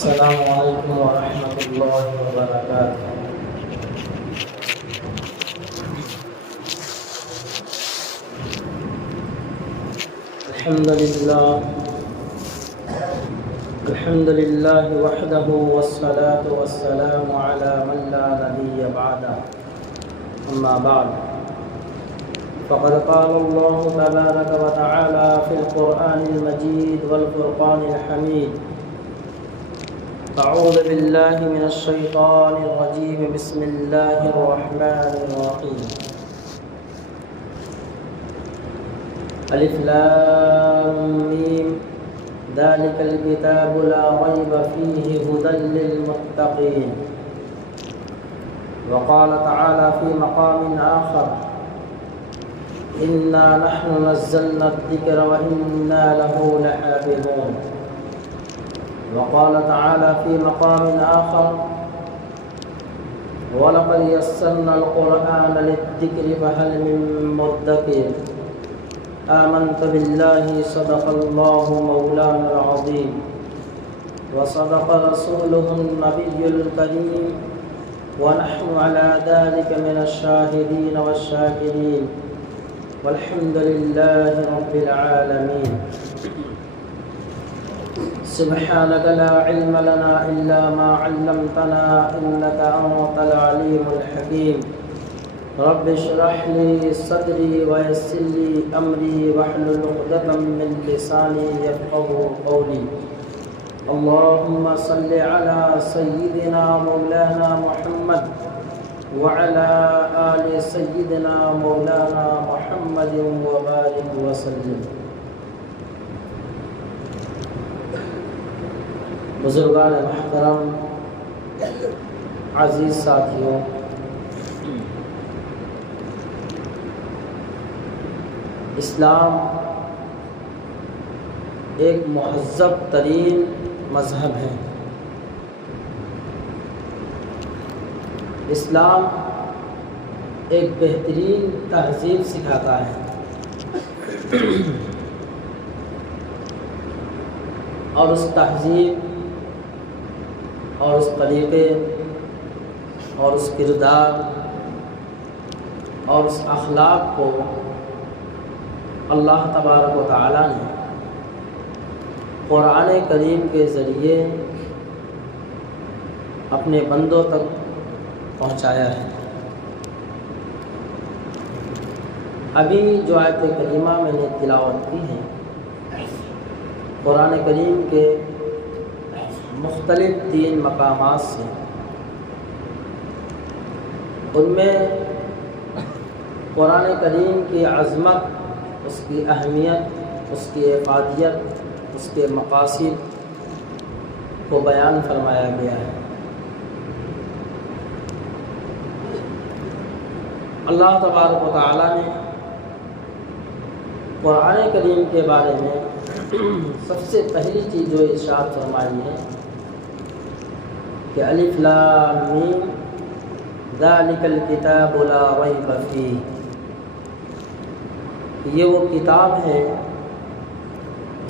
السلام علیکم ورحمۃ اللہ وبرکاتہ۔ الحمد للہ وحدہ والصلاة والسلام علی من لا نبی بعدہ، اما بعد فقد قال اللہ تبارک وتعالی فی القرآن المجید والفرقان الحمید: اعوذ باللہ من الشیطان الرجیم، بسم اللہ الرحمن الرحیم۔ الف لام میم ذلک الکتاب لا ریب فیہ ھدی للمتقین۔ وقال تعالی فی مقام آخر: انا نحن نزلنا الذکر وانا له لحافظون۔ وقال تعالى في مقام آخر: ولقد يسرنا القرآن للذكر فهل من مدكر۔ آمنت بالله صدق الله مولانا العظيم وصدق رسوله النبي الكريم ونحن على ذلك من الشاهدين والشاكرين والحمد لله رب العالمين۔ سبحانك لا علم لنا إلا ما علمتنا إنك أنت العليم الحكيم۔ رب اشرح لي صدري ويسر لي أمري واحلل عقدة من لساني يفقهوا قولي۔ اللهم صل على سيدنا مولانا محمد وعلى آل سيدنا مولانا محمد وبارك وسلم۔ بزرگان محترم، عزیز ساتھیوں، اسلام ایک مہذب ترین مذہب ہے۔ اسلام ایک بہترین تہذیب سکھاتا ہے، اور اس تہذیب اور اس طریقے اور اس کردار اور اس اخلاق کو اللہ تبارک و تعالی نے قرآن کریم کے ذریعے اپنے بندوں تک پہنچایا ہے۔ ابھی جو آیت کریمہ میں نے تلاوت کی ہے، قرآن کریم کے مختلف 3 مقامات سے، ان میں قرآن کریم کی عظمت، اس کی اہمیت، اس کی افادیت، اس کے مقاصد کو بیان فرمایا گیا ہے۔ اللہ تبارک و تعالی نے قرآن کریم کے بارے میں سب سے پہلی چیز جو ارشاد فرمائی ہے کہ الف لام میم ذالک الکتاب لا ریب فیہ، یہ وہ کتاب ہے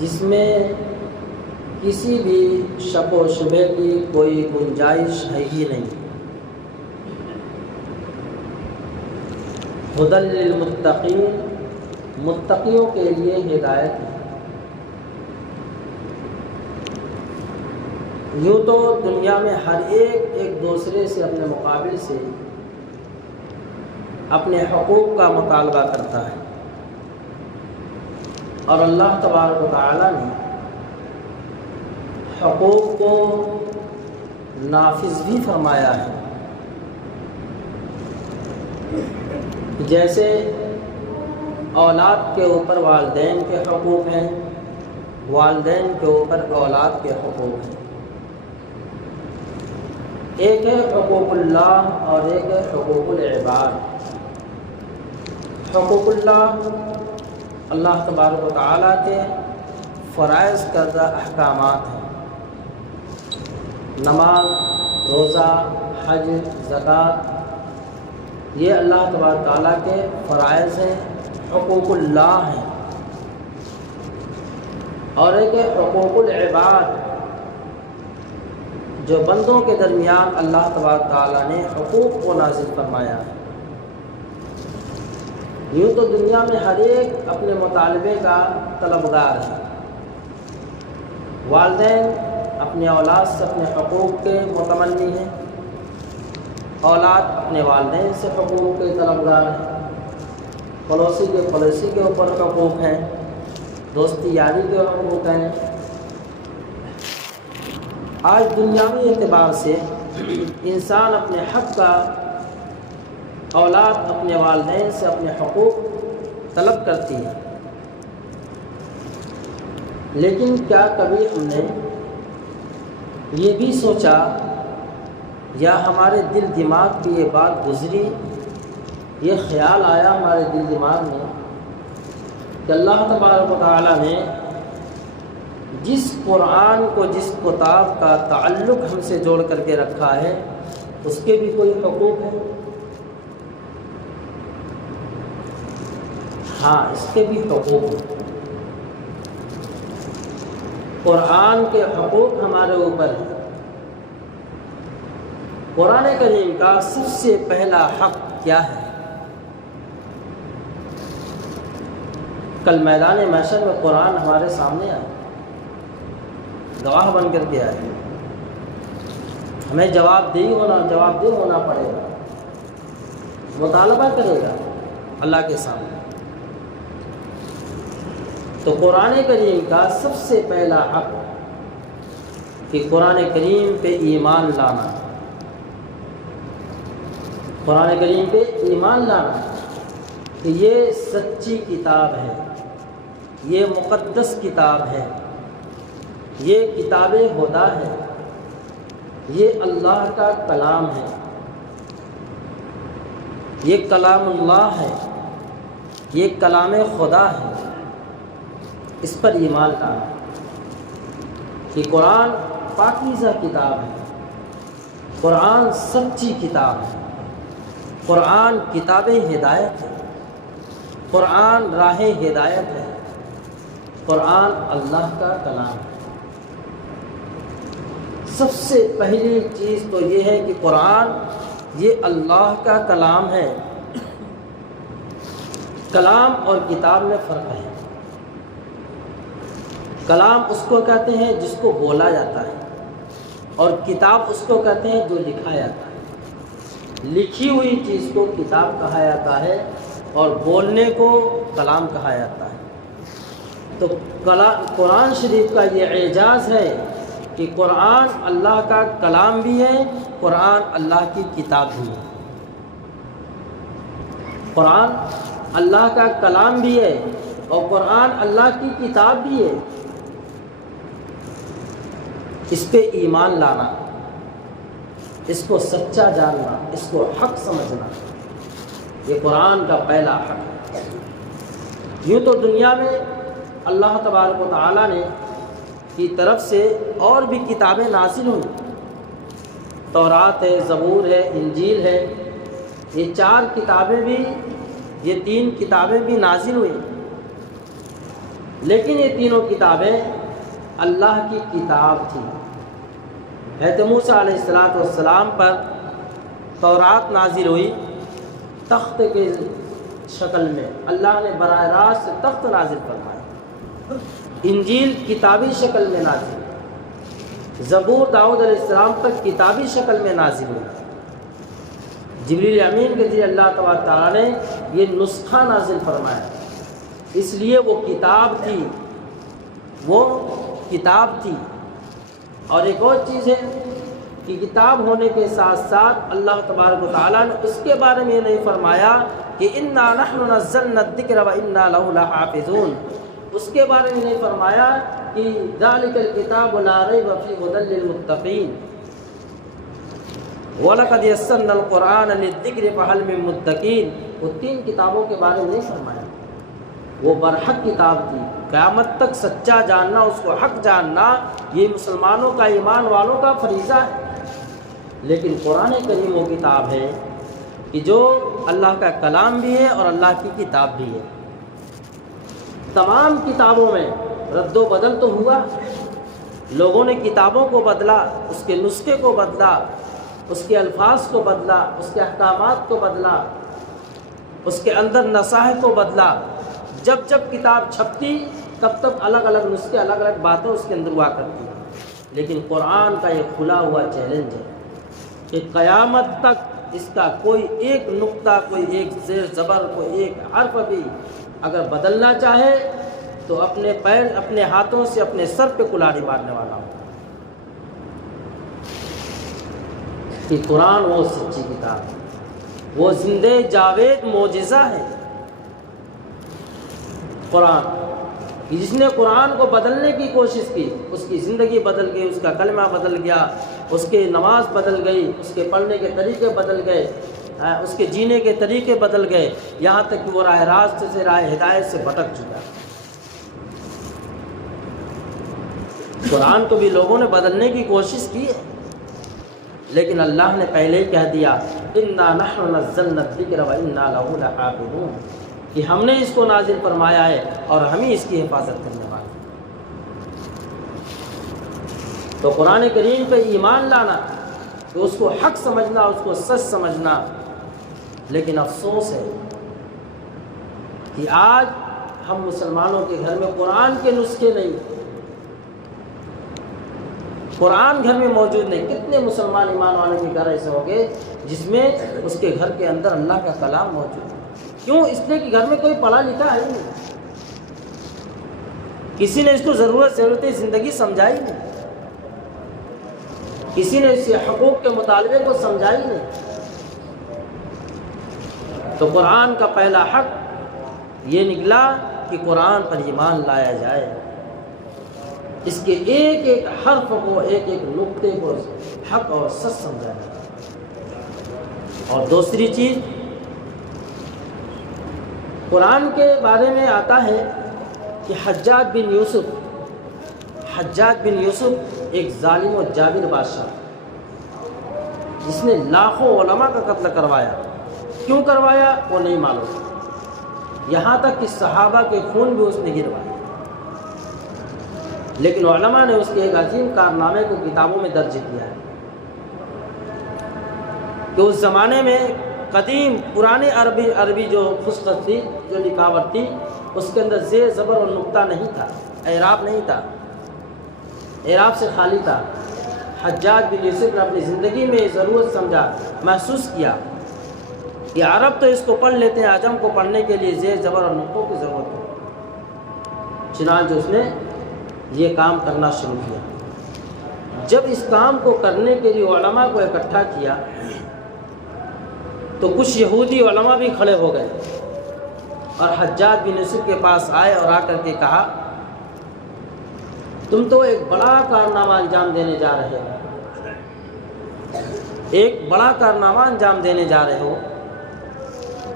جس میں کسی بھی شک و شبہ کی کوئی گنجائش ہے ہی نہیں۔ ھدی للمتقین، متقیوں کے لیے ہدایت ہے۔ یوں تو دنیا میں ہر ایک دوسرے سے، اپنے مقابل سے اپنے حقوق کا مطالبہ کرتا ہے، اور اللہ تبارک و تعالی نے حقوق کو نافذ بھی فرمایا ہے۔ جیسے اولاد کے اوپر والدین کے حقوق ہیں، والدین کے اوپر اولاد کے حقوق ہیں۔ ایک ہے حقوق اللہ اور ایک ہے حقوق العباد۔ حقوق اللہ، اللہ تبارک و تعالیٰ کے فرائض کردہ احکامات ہیں، نماز، روزہ، حج، زکوٰۃ، یہ اللہ تبارک و تعالیٰ کے فرائض ہیں، حقوق اللہ ہیں۔ اور ایک ہے حقوق العباد، جو بندوں کے درمیان اللہ تبارک تعالیٰ نے حقوق کو نازل فرمایا ہے۔ یوں تو دنیا میں ہر ایک اپنے مطالبے کا طلبگار ہے۔ والدین اپنے اولاد سے اپنے حقوق کے متمنی ہیں، اولاد اپنے والدین سے حقوق کے طلبگار ہیں، پڑوسی کے اوپر حقوق ہیں، دوستی یاری کے حقوق ہیں۔ آج دنیاوی اعتبار سے انسان اپنے حق کا، اولاد اپنے والدین سے اپنے حقوق طلب کرتی ہے، لیکن کیا کبھی ہم نے یہ بھی سوچا یا ہمارے دل دماغ کی یہ بات گزری، یہ خیال آیا ہمارے دل دماغ میں کہ اللہ تبارک و تعالیٰ نے جس قرآن کو، جس کتاب کا تعلق ہم سے جوڑ کر کے رکھا ہے، اس کے بھی کوئی حقوق ہیں؟ ہاں، اس کے بھی حقوق ہیں۔ قرآن کے حقوق ہمارے اوپر ہیں۔ قرآن کریم کا سب سے پہلا حق کیا ہے؟ کل میدان محشر میں قرآن ہمارے سامنے آئے، گواہ بن کر کے آئے، ہمیں جواب دہ ہونا پڑے گا، مطالبہ کرے گا اللہ کے سامنے۔ تو قرآن کریم کا سب سے پہلا حق کہ قرآن کریم پہ ایمان لانا، قرآن کریم پہ ایمان لانا کہ یہ سچی کتاب ہے، یہ مقدس کتاب ہے، یہ کتاب خدا ہے، یہ اللہ کا کلام ہے، یہ کلام اللہ ہے، یہ کلام خدا ہے۔ اس پر ایمان لانا کہ قرآن پاکیزہ کتاب ہے، قرآن سچی کتاب ہے، قرآن کتاب ہدایت ہے، قرآن راہ ہدایت ہے، قرآن اللہ کا کلام ہے۔ سب سے پہلی چیز تو یہ ہے کہ قرآن یہ اللہ کا کلام ہے۔ کلام اور کتاب میں فرق ہے۔ کلام اس کو کہتے ہیں جس کو بولا جاتا ہے، اور کتاب اس کو کہتے ہیں جو لکھا جاتا ہے۔ لکھی ہوئی چیز کو کتاب کہا جاتا ہے اور بولنے کو کلام کہا جاتا ہے۔ تو قرآن شریف کا یہ اعجاز ہے کہ قرآن اللہ کا کلام بھی ہے، قرآن اللہ کی کتاب بھی ہے۔ قرآن اللہ کا کلام بھی ہے اور قرآن اللہ کی کتاب بھی ہے۔ اس پہ ایمان لانا، اس کو سچا جاننا، اس کو حق سمجھنا، یہ قرآن کا پہلا حق ہے۔ یوں تو دنیا میں اللہ تبارک و تعالیٰ نے کی طرف سے اور بھی کتابیں نازل ہوئیں، تورات ہے، زبور ہے، انجیل ہے، یہ 4 کتابیں بھی، یہ 3 کتابیں بھی نازل ہوئیں، لیکن یہ تینوں کتابیں اللہ کی کتاب تھی۔ حضرت موسیٰ علیہ السلام پر تورات نازل ہوئی تخت کے شکل میں، اللہ نے براہ راست تخت نازل فرمایا۔ انجیل کتابی شکل میں نازل ہوئی، زبور داؤد علیہ السلام تک کتابی شکل میں نازل ہوئی۔ جبریل امین کے ذریعے اللہ تبارک تعالیٰ نے یہ نسخہ نازل فرمایا، اس لیے وہ کتاب تھی، وہ کتاب تھی۔ اور ایک اور چیز ہے کہ کتاب ہونے کے ساتھ ساتھ اللہ تبارک و تعالیٰ نے اس کے بارے میں یہ نہیں فرمایا کہ انا نحن نزلنا الذکر وانا لہ لحافظون، اس کے بارے میں نہیں فرمایا کہ ذالک الکتاب لا ریب فیہ ھدی للمتقین، وَلَقَدْ يَسَّرْنَا الْقُرْآنَ لِلذِّكْرِ فَهَلْ مِن مُّدَّكِرٍ، وہ 3 کتابوں کے بارے میں نہیں فرمایا۔ وہ برحق کتاب تھی، قیامت تک سچا جاننا، اس کو حق جاننا، یہ مسلمانوں کا، ایمان والوں کا فریضہ ہے۔ لیکن قرآن کریم وہ کتاب ہے کہ جو اللہ کا کلام بھی ہے اور اللہ کی کتاب بھی ہے۔ تمام کتابوں میں رد و بدل تو ہوا، لوگوں نے کتابوں کو بدلا، اس کے نسخے کو بدلا، اس کے الفاظ کو بدلا، اس کے احکامات کو بدلا، اس کے اندر نصائح کو بدلا۔ جب جب کتاب چھپتی تب تب الگ الگ نسخے، الگ الگ باتیں اس کے اندر ہوا کرتی ہیں۔ لیکن قرآن کا یہ کھلا ہوا چیلنج ہے کہ قیامت تک اس کا کوئی ایک نقطہ، کوئی ایک زیر زبر، کوئی ایک حرف بھی اگر بدلنا چاہے تو اپنے پیر، اپنے ہاتھوں سے اپنے سر پہ کلاڑی مارنے والا ہو۔ کہ قرآن وہ سچی کتاب ہے، وہ زندہ جاوید معجزہ ہے قرآن۔ جس نے قرآن کو بدلنے کی کوشش کی اس کی زندگی بدل گئی، اس کا کلمہ بدل گیا، اس کی نماز بدل گئی، اس کے پڑھنے کے طریقے بدل گئے، اس کے جینے کے طریقے بدل گئے، یہاں تک کہ وہ راہ راست سے، راہ ہدایت سے بھٹک چکا۔ قرآن کو بھی لوگوں نے بدلنے کی کوشش کی ہے، لیکن اللہ نے پہلے ہی کہہ دیا اِنَّا نَحْنُ نَزَّلْنَا الذِّكْرَ وَإِنَّا لَهُ لَحَافِظُونَ، کہ ہم نے اس کو نازل فرمایا ہے اور ہم ہی اس کی حفاظت کرنے والے ہیں۔ تو قرآن کریم پہ ایمان لانا، تو اس کو حق سمجھنا، اس کو سچ سمجھنا۔ لیکن افسوس ہے کہ آج ہم مسلمانوں کے گھر میں قرآن کے نسخے نہیں، قرآن گھر میں موجود نہیں۔ کتنے مسلمان ایمان والے کے گھر ایسے ہو گئے جس میں اس کے گھر کے اندر اللہ کا کلام موجود ہے؟ کیوں؟ اس لیے کہ گھر میں کوئی پڑھا لکھا ہے نہیں، کسی نے اس کو ضرورت زندگی سمجھائی نہیں، کسی نے اس کے حقوق کے مطالبے کو سمجھائی نہیں۔ تو قرآن کا پہلا حق یہ نکلا کہ قرآن پر ایمان لایا جائے، اس کے ایک ایک حرف کو، ایک ایک نقطے کو حق اور سچ سمجھا جائے۔ اور دوسری چیز، قرآن کے بارے میں آتا ہے کہ حجاج بن یوسف ایک ظالم و جابر بادشاہ جس نے لاکھوں علماء کا قتل کروایا۔ کیوں کروایا وہ نہیں معلوم، یہاں تک کہ صحابہ کے خون بھی اس نے گروائے، لیکن علماء نے اس کے ایک عظیم کارنامے کو کتابوں میں درج کیا ہے کہ اس زمانے میں قدیم پرانے عربی جو خصلت تھی، جو لکھاوٹ تھی، اس کے اندر زیر زبر اور نقطہ نہیں تھا، اعراب نہیں تھا، اعراب سے خالی تھا۔ حجاج بن یوسف نے اپنی زندگی میں ضرورت سمجھا، محسوس کیا کہ عرب تو اس کو پڑھ لیتے ہیں، عجم کو پڑھنے کے لیے زیر زبر اور نقطوں کی ضرورت ہے۔ چنانچہ اس نے یہ کام کرنا شروع کیا۔ جب اس کام کو کرنے کے لیے علماء کو اکٹھا کیا تو کچھ یہودی علماء بھی کھڑے ہو گئے اور حجاج بن یوسف کے پاس آئے اور آ کر کے کہا تم تو ایک بڑا کارنامہ انجام دینے جا رہے ہو، ایک بڑا کارنامہ انجام دینے جا رہے ہو،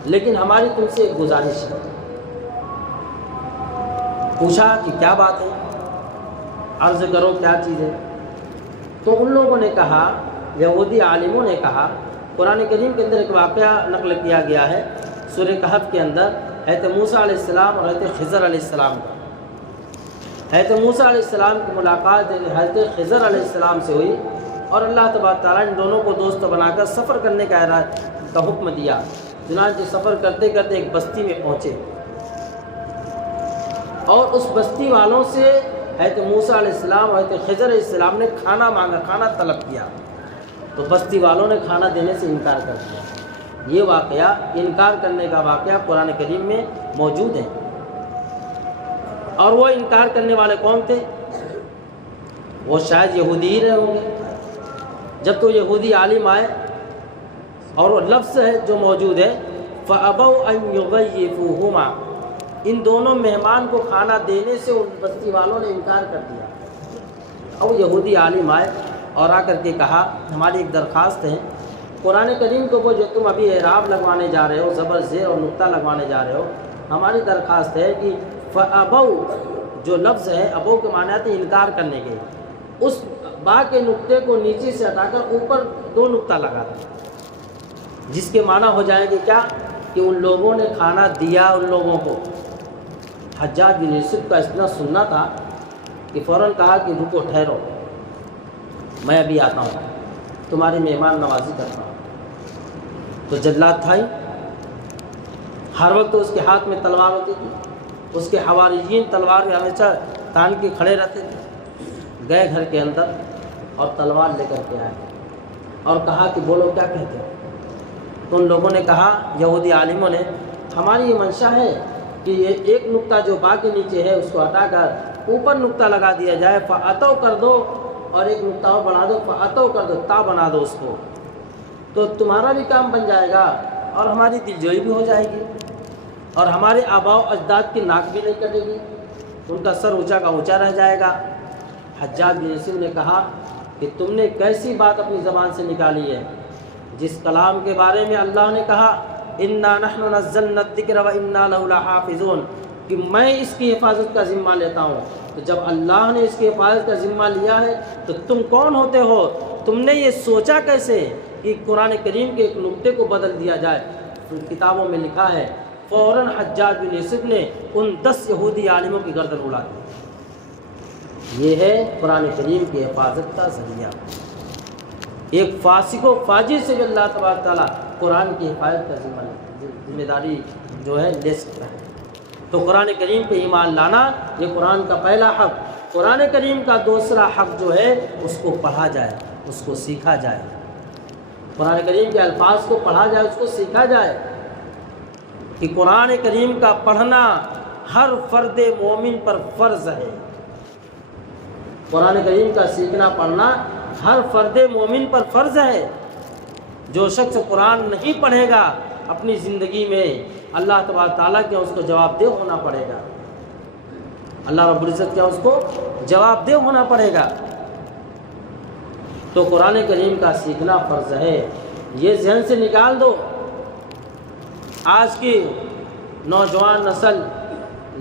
لیکن ہماری تم سے ایک گزارش ہے۔ پوچھا کہ کیا بات ہے، عرض کرو کیا چیز ہے۔ تو ان لوگوں نے کہا، یہودی عالموں نے کہا، قرآن کریم کے اندر ایک واقعہ نقل کیا گیا ہے سورہ کہف کے اندر، حضرت موسیٰ علیہ السلام اور حضرت خضر علیہ السلام کا۔ حضرت موسیٰ علیہ السلام کی ملاقات حضرت خضر علیہ السلام سے ہوئی اور اللہ تبارک تعالیٰ نے دونوں کو دوست بنا کر سفر کرنے کا حکم دیا۔ چنانچہ سفر کرتے کرتے ایک بستی میں پہنچے اور اس بستی والوں سے حضرت موسیٰ علیہ السلام اور حضرت خضر علیہ السلام نے کھانا مانگا، کھانا طلب کیا، تو بستی والوں نے کھانا دینے سے انکار کر دیا۔ یہ واقعہ، انکار کرنے کا واقعہ قرآن کریم میں موجود ہے۔ اور وہ انکار کرنے والے کون تھے؟ وہ شاید یہودی ہی رہے ہوں گے۔ جب تو یہودی عالم آئے اور وہ لفظ ہے جو موجود ہے فَأَبَوْا أَن يُضَيِّفُوهُمَا، ان دونوں مہمان کو کھانا دینے سے ان بستی والوں نے انکار کر دیا۔ اور یہودی عالم آئے اور آ کر کے کہا ہماری ایک درخواست ہے، قرآن کریم کو وہ جو تم ابھی اعراب لگوانے جا رہے ہو، زبر زیر اور نقطہ لگوانے جا رہے ہو، ہماری درخواست ہے کہ فَأَبَوْا جو لفظ ہے، ابو کے معنی آتے انکار کرنے کے، اس با کے نقطے کو نیچے سے ہٹا کر اوپر دو نقطہ لگا دیں، جس کے معنی ہو جائے گے کیا کہ ان لوگوں نے کھانا دیا ان لوگوں کو۔ حجاج بن یوسف کا اتنا سننا تھا کہ فوراً کہا کہ رکو ٹھہرو، میں ابھی آتا ہوں، تمہاری مہمان نوازی کرتا ہوں۔ تو جلاد تھا ہی، ہر وقت اس کے ہاتھ میں تلوار ہوتی تھی، اس کے حواریین تلوار ہمیشہ تان کے کھڑے رہتے تھے۔ گئے گھر کے اندر اور تلوار لے کر کے آئے اور کہا کہ بولو کیا کہتے ہو؟ تو ان لوگوں نے کہا، یہودی عالموں نے، ہماری یہ منشا ہے کہ یہ ایک نقطہ جو با کے نیچے ہے اس کو ہٹا کر اوپر نقطہ لگا دیا جائے، فَأَتَوْ کر دو، اور ایک نقطہ اور بنا دو، فَأَتَوْ کر دو، تا بنا دو اس کو، تو تمہارا بھی کام بن جائے گا اور ہماری دلجوئی بھی ہو جائے گی اور ہمارے آباء و اجداد کی ناک بھی نہیں کٹے گی، ان کا سر اونچا کا اونچا رہ جائے گا۔ حجاج بن یوسف نے کہا کہ تم نے کیسی بات اپنی زبان سے نکالی ہے، جس کلام کے بارے میں اللہ نے کہا اِنَّا نَحْنُ نَزَّلْنَا الذِّكْرَ وَإِنَّا لَهُ لَحَافِظُونَ، کہ میں اس کی حفاظت کا ذمہ لیتا ہوں۔ تو جب اللہ نے اس کی حفاظت کا ذمہ لیا ہے تو تم کون ہوتے ہو؟ تم نے یہ سوچا کیسے کہ قرآن کریم کے ایک نقطے کو بدل دیا جائے؟ کتابوں میں لکھا ہے فوراً حجاج بن یوسف نے ان 10 یہودی عالموں کی گردن اڑا دی۔ یہ ہے قرآن کریم کی حفاظت کا ذریعہ۔ ایک فاسق و فاجر سے بھی اللہ تبارک تعالیٰ قرآن کی حفاظت کا ذمہ داری جو ہے لے سکتا ہے۔ تو قرآن کریم پہ ایمان لانا یہ قرآن کا پہلا حق۔ قرآن کریم کا دوسرا حق جو ہے اس کو پڑھا جائے، اس کو سیکھا جائے، قرآن کریم کے الفاظ کو پڑھا جائے، اس کو سیکھا جائے، کہ قرآن کریم کا پڑھنا ہر فرد مومن پر فرض ہے۔ قرآن کریم کا سیکھنا پڑھنا ہر فرد مومن پر فرض ہے۔ جو شخص قرآن نہیں پڑھے گا اپنی زندگی میں اللہ تبارک تعالیٰ کے اس کو جواب دہ ہونا پڑے گا، اللہ رب العزت کیا اس کو جواب دہ ہونا پڑے گا۔ تو قرآن کریم کا سیکھنا فرض ہے، یہ ذہن سے نکال دو۔ آج کی نوجوان نسل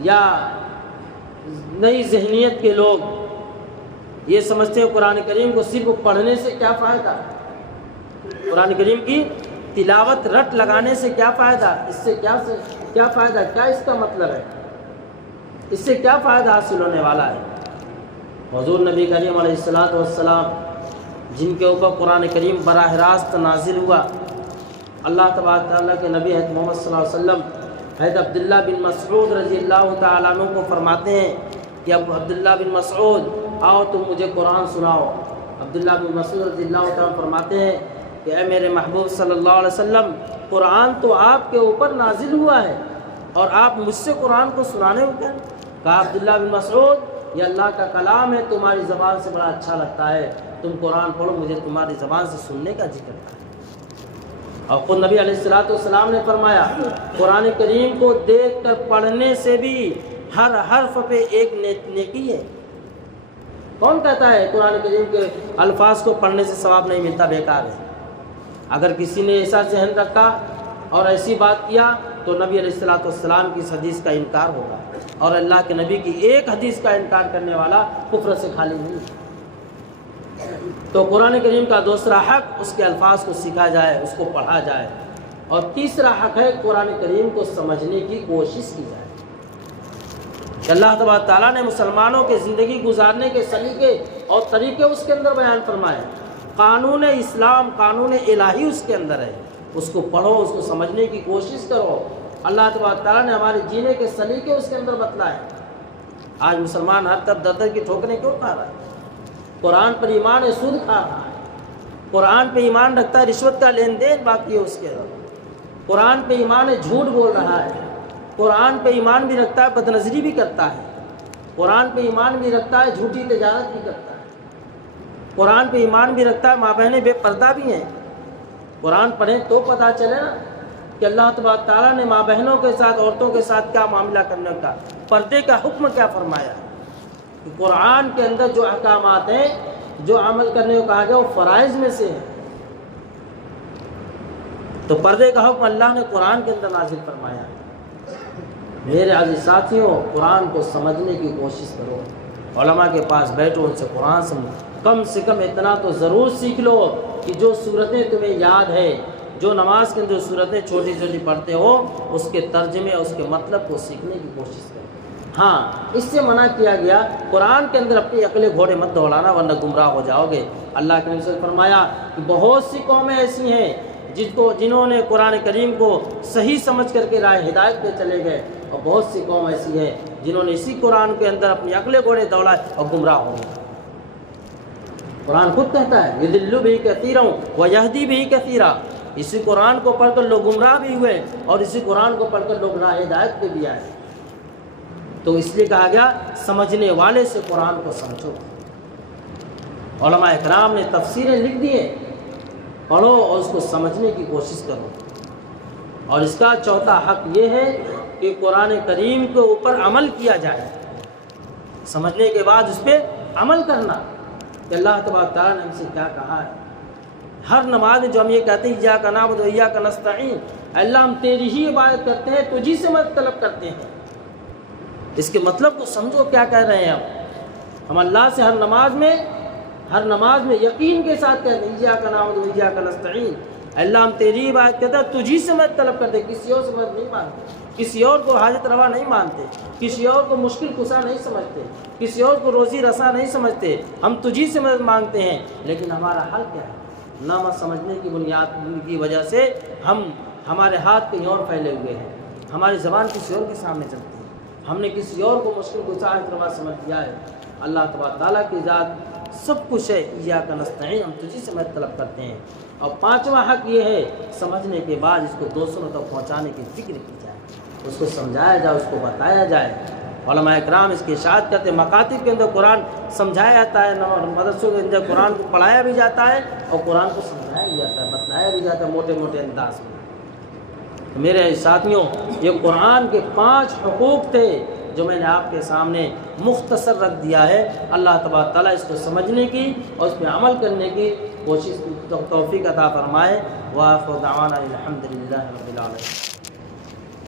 یا نئی ذہنیت کے لوگ یہ سمجھتے ہیں قرآن کریم کو صرف پڑھنے سے کیا فائدہ، قرآن کریم کی تلاوت رٹ لگانے سے کیا فائدہ، اس سے کیا فائدہ، کیا اس کا مطلب ہے، اس سے کیا فائدہ حاصل ہونے والا ہے۔ حضور نبی کریم علیہ الصلوۃ والسلام جن کے اوپر قرآن کریم براہ راست نازل ہوا، اللہ تبارک تعالیٰ کے نبی حضرت محمد صلی اللہ علیہ وسلم حضرت عبداللہ بن مسعود رضی اللہ تعالیٰ عنہ کو فرماتے ہیں کہ اب عبداللہ بن مسعود آؤ تم مجھے قرآن سناؤ۔ عبداللہ بن مسعود رضی اللہ تعالیٰ فرماتے ہیں کہ اے میرے محبوب صلی اللہ علیہ وسلم، قرآن تو آپ کے اوپر نازل ہوا ہے اور آپ مجھ سے قرآن کو سنانے ہو کیا؟ کہا عبداللہ بن مسعود یہ اللہ کا کلام ہے، تمہاری زبان سے بڑا اچھا لگتا ہے، تم قرآن پڑھو، مجھے تمہاری زبان سے سننے کا ذکر ہے۔ اور خود نبی علیہ الصلوۃ والسلام نے فرمایا قرآن کریم کو دیکھ کر پڑھنے سے بھی ہر حرف پہ ایک نیکی ہے۔ کون کہتا ہے قرآن کریم کے الفاظ کو پڑھنے سے ثواب نہیں ملتا؟ بیکار ہے۔ اگر کسی نے ایسا ذہن رکھا اور ایسی بات کیا تو نبی علیہ الصلوۃ والسلام کی اس حدیث کا انکار ہوگا، اور اللہ کے نبی کی ایک حدیث کا انکار کرنے والا کفر سے خالی نہیں ہے۔ تو قرآن کریم کا دوسرا حق اس کے الفاظ کو سیکھا جائے، اس کو پڑھا جائے، اور تیسرا حق ہے قرآن کریم کو سمجھنے کی کوشش کی جائے۔ کہ اللہ تبارک تعالیٰ نے مسلمانوں کے زندگی گزارنے کے سلیقے اور طریقے اس کے اندر بیان فرمائے، قانون اسلام، قانون الہی اس کے اندر ہے، اس کو پڑھو، اس کو سمجھنے کی کوشش کرو۔ اللہ تبارک تعالیٰ نے ہمارے جینے کے سلیقے اس کے اندر بتلائے۔ آج مسلمان ہر طرف در کی ٹھوکریں کیوں کھا رہا ہے؟ قرآن پر ایمان ہے، سود کھا رہا ہے، قرآن پہ ایمان رکھتا ہے، رشوت کا لین دین باقی ہے اس کے اندر، قرآن پہ ایمان ہے، جھوٹ بول رہا ہے، قرآن پہ ایمان بھی رکھتا ہے، بدنظری بھی کرتا ہے، قرآن پہ ایمان بھی رکھتا ہے، جھوٹی تجارت بھی کرتا ہے، قرآن پہ ایمان بھی رکھتا ہے، ماں بہنیں بے پردہ بھی ہیں۔ قرآن پڑھیں تو پتہ چلے نا کہ اللہ تبارک تعالیٰ نے ماں بہنوں کے ساتھ، عورتوں کے ساتھ کیا معاملہ کرنے کا، پردے کا حکم کیا فرمایا۔ قرآن کے اندر جو احکامات ہیں، جو عمل کرنے کو کہا گیا وہ فرائض میں سے ہے۔ تو پردے کا حکم اللہ نے قرآن کے اندر نازل فرمایا۔ میرے عزیز ساتھیوں، قرآن کو سمجھنے کی کوشش کرو، علماء کے پاس بیٹھو، ان سے قرآن کم سے کم اتنا تو ضرور سیکھ لو کہ جو صورتیں تمہیں یاد ہے، جو نماز کے اندر صورتیں چھوٹی چھوٹی پڑھتے ہو، اس کے ترجمے، اس کے مطلب کو سیکھنے کی کوشش کرو۔ ہاں اس سے منع کیا گیا قرآن کے اندر اپنی عقل گھوڑے مت دوڑانا ورنہ گمراہ ہو جاؤ گے۔ اللہ کے نبی صلی اللہ علیہ وسلم نے فرمایا کہ بہت سی قومیں ایسی ہیں جنہوں نے قرآن کریم کو صحیح سمجھ کر کے راہ ہدایت پہ چلے گئے، اور بہت سی قوم ایسی ہے جنہوں نے اسی قرآن کے اندر اپنی عقل گھوڑے دوڑائے اور گمراہ ہو گئے۔ قرآن خود کہتا ہے یضل بہ کثیرا ویہدی بہ کثیرا، اسی قرآن کو پڑھ کر لوگ گمراہ بھی ہوئے اور اسی قرآن کو پڑھ کر لوگ راہ ہدایت پہ بھی آئے۔ تو اس لیے کہا گیا سمجھنے والے سے قرآن کو سمجھو۔ علماء اکرام نے تفسیریں لکھ دی ہیں، پڑھو اور اس کو سمجھنے کی کوشش کرو۔ اور اس کا چوتھا حق یہ ہے کہ قرآن کریم کے اوپر عمل کیا جائے، سمجھنے کے بعد اس پہ عمل کرنا کہ اللہ تبارک تعالیٰ نے ہم سے کیا کہا ہے۔ ہر نماز میں جو ہم یہ کہتے ہیں ایاک نعبد و ایاک نستعین، اللہ ہم تیری ہی عبادت کرتے ہیں، تجھی سے مدد طلب کرتے ہیں، اس کے مطلب کو سمجھو کیا کہہ رہے ہیں ہم اللہ سے ہر نماز میں یقین کے ساتھ کہتے ہیں ایاک نعبد و ایاک نستعین، اللہ ہم تیری عبادت کرتے ہیں، تجھی سے مدد طلب کرتے ہیں، کسی اور سے مدد نہیں مانگتے، کسی اور کو حاجت روا نہیں مانتے، کسی اور کو مشکل کشا نہیں سمجھتے، کسی اور کو روزی رسا نہیں سمجھتے، ہم تجھی سے مدد مانگتے ہیں۔ لیکن ہمارا حل کیا ہے؟ نہ سمجھنے کی بنیاد کی وجہ سے ہمارے ہاتھ کہیں اور پھیلے ہوئے ہیں، ہماری زبان کسی اور کے سامنے چلتی ہے، ہم نے کسی اور کو مشکل کشا حاجت روا سمجھ لیا ہے۔ اللہ تبارک تعالیٰ کی ذات سب کچھ ہے، ایاک نستعین، ہم تجھی سے مدد طلب کرتے ہیں۔ اور پانچواں حق یہ ہے سمجھنے کے بعد اس کو دوسروں تک پہنچانے کی فکر کی جائے، اس کو سمجھایا جائے، اس کو بتایا جائے۔ علماء اکرام اس کی اشاعت کرتے ہیں مکاتب کے اندر قرآن سمجھایا جاتا ہے، مدرسوں کے اندر قرآن کو پڑھایا بھی جاتا ہے اور قرآن کو سمجھایا بھی جاتا ہے، بتایا بھی جاتا ہے موٹے موٹے انداز میں۔ میرے ساتھیوں، یہ قرآن کے 5 حقوق تھے جو میں نے آپ کے سامنے مختصر رکھ دیا ہے۔ اللہ تبارک تعالیٰ اس کو سمجھنے کی اور اس پہ عمل کرنے کی کوشش توفیق عطا فرمائے۔ وآخر دعوانا الحمد للہ رب العالمین۔